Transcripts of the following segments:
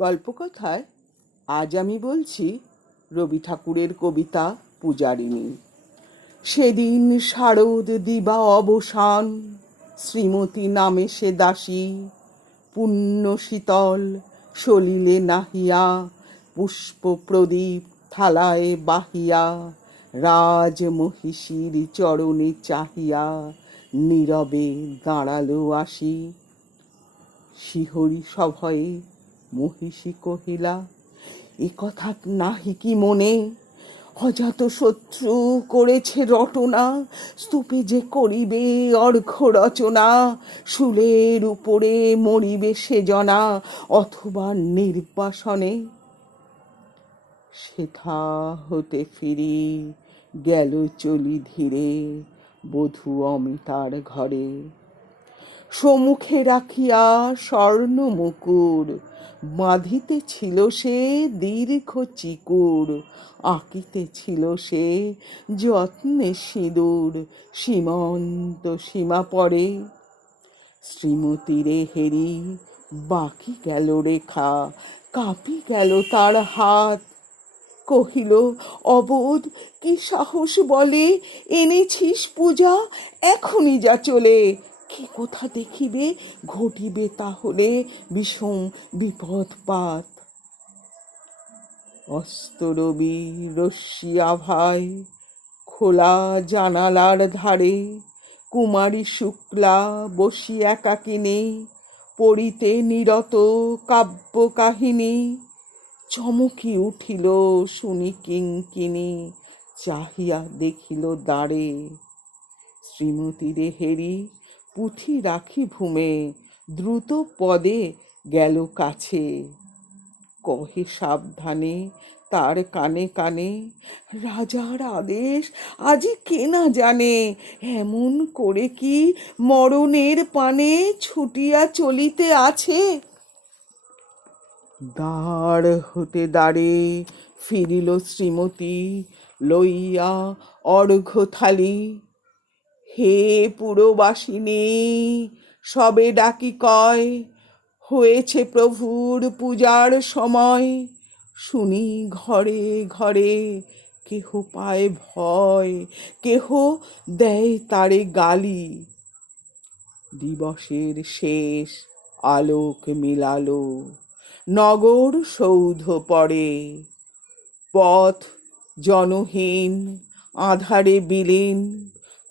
গল্পকথায় আজ আমি বলছি রবি ঠাকুরের কবিতা পূজারিণী। সেদিন শারদ দিবা অবসান, শ্রীমতী নামে সে দাসী, পুণ্য শীতল সলিলে নাহিয়া, পুষ্প প্রদীপ থালায় বাহিয়া, রাজ মহিষীর চরণে চাহিয়া, নীরবে দাঁড়ালো আসি। শিহরি সভয়ে মহিষী কহিলা, এ কথা নাহি কি মনে? অজাত শত্রু করেছে রটনা, স্তূপে যে করিবে অর্ঘ্য রচনা, শুলের উপরে মরিবে সে জনা, অথবা নির্বাসনে। সেথা হতে ফিরি গেল চলি ধীরে, বধূ অমিতার ঘরে। সম্মুখে রাখিয়া স্বর্ণ মুকুর, বাঁধিতেছিল সে দীর্ঘ চিকুর, আঁকিতেছিল সে যত্নে সিঁদুর, সীমন্ত সীমা পরে। শ্রীমতীরে হেরি বাকি গেল রেখা, কাঁপি গেল তার হাত। কহিল, অবোধ কি সাহস বলে, এনেছিস পূজা, এখনই যা চলে। কি কোথা দেখিবে ঘটিবে তাহলে বিষম বিপদপাত। অস্তরবি রশ্মি আভায় খোলা জানালার ধারে, কুমারী শুক্লা বসি একাকিনী, পড়িতে নিরত কাব্য কাহিনী। চমকি উঠিল শুনি কিঙ্কিণী, চাহিয়া দেখিল দ্বারে। শ্রীমতীরে হেরি পুঁথি রাখি ভূমে, দ্রুত পদে গেল কাছে। কহে সাবধানে তার কানে কানে, রাজার আদেশ আজি কে না জানে, এমন করে কি মরণের পানে ছুটিয়া চলিতে আছে। দ্বার হতে দ্বারে ফিরিল শ্রীমতী, লইয়া অর্ঘ্য থালি। হে পুরবাসিনী, সবে ডাকি কয়, হয়েছে প্রভুর পূজার সময়। শুনি ঘরে ঘরে কেহ পায় ভয়, কেহ দেয় তারে গালি। দিবসের শেষ আলোক মিলালো, নগর সৌধ পড়ে। পথ জনহীন, আঁধারে বিলীন,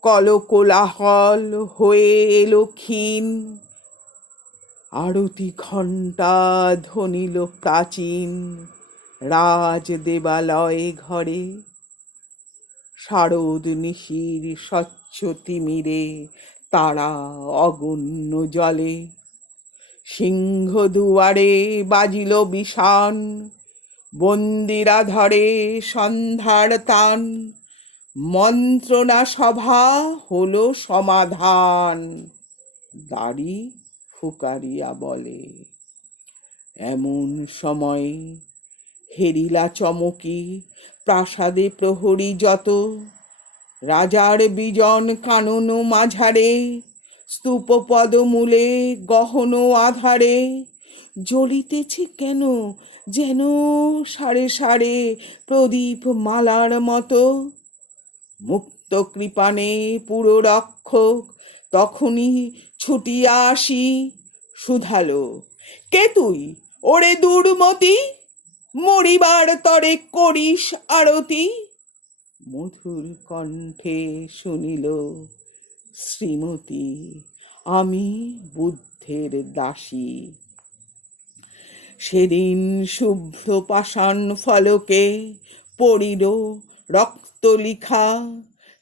কলকোলাহল হয়ে এলো ক্ষীণ। আরতি ঘণ্টা ধ্বনিল প্রাচীন, রাজ দেবালয়ে ঘরে। শারদ নিশির স্বচ্ছ তিমিরে, তারা অগণ্য জলে। সিংহ দুয়ারে বাজিল বিষান, বন্দিরা ধরে সন্ধ্যার তান। মন্ত্রণা সভা হলো সমাধান, দাড়ি ফুকারিয়া বলে। এমন সময় হেরিলা চমকি, প্রাসাদে প্রহরী যত। রাজার বিজন কানন মাঝারে, স্তূপ পদমূলে গহন আধারে। জ্বলিতেছে কেন যেন সারে সারে প্রদীপ মালার মতো। মুক্ত কৃপানে পুররক্ষক তখনই ছুটিয়া আসি, শুধালো, কে তুই ওরে দুর্মতি, মরিবার তরে করিস আরতি। মধুর কণ্ঠে শুনিল, শ্রীমতী আমি বুদ্ধের দাসী। সেদিন শুভ্র পাষাণ ফলকে পড়িল রক্ত লিখা।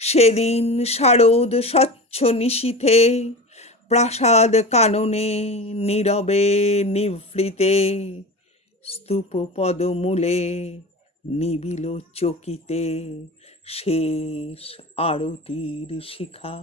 সেদিন শারদ স্বচ্ছ নিশীথে, প্রাসাদ কাননে নীরবে নিভৃতে। স্তূপ পদমূলে নিবিল চকিতে, শেষ আরতির শিখা।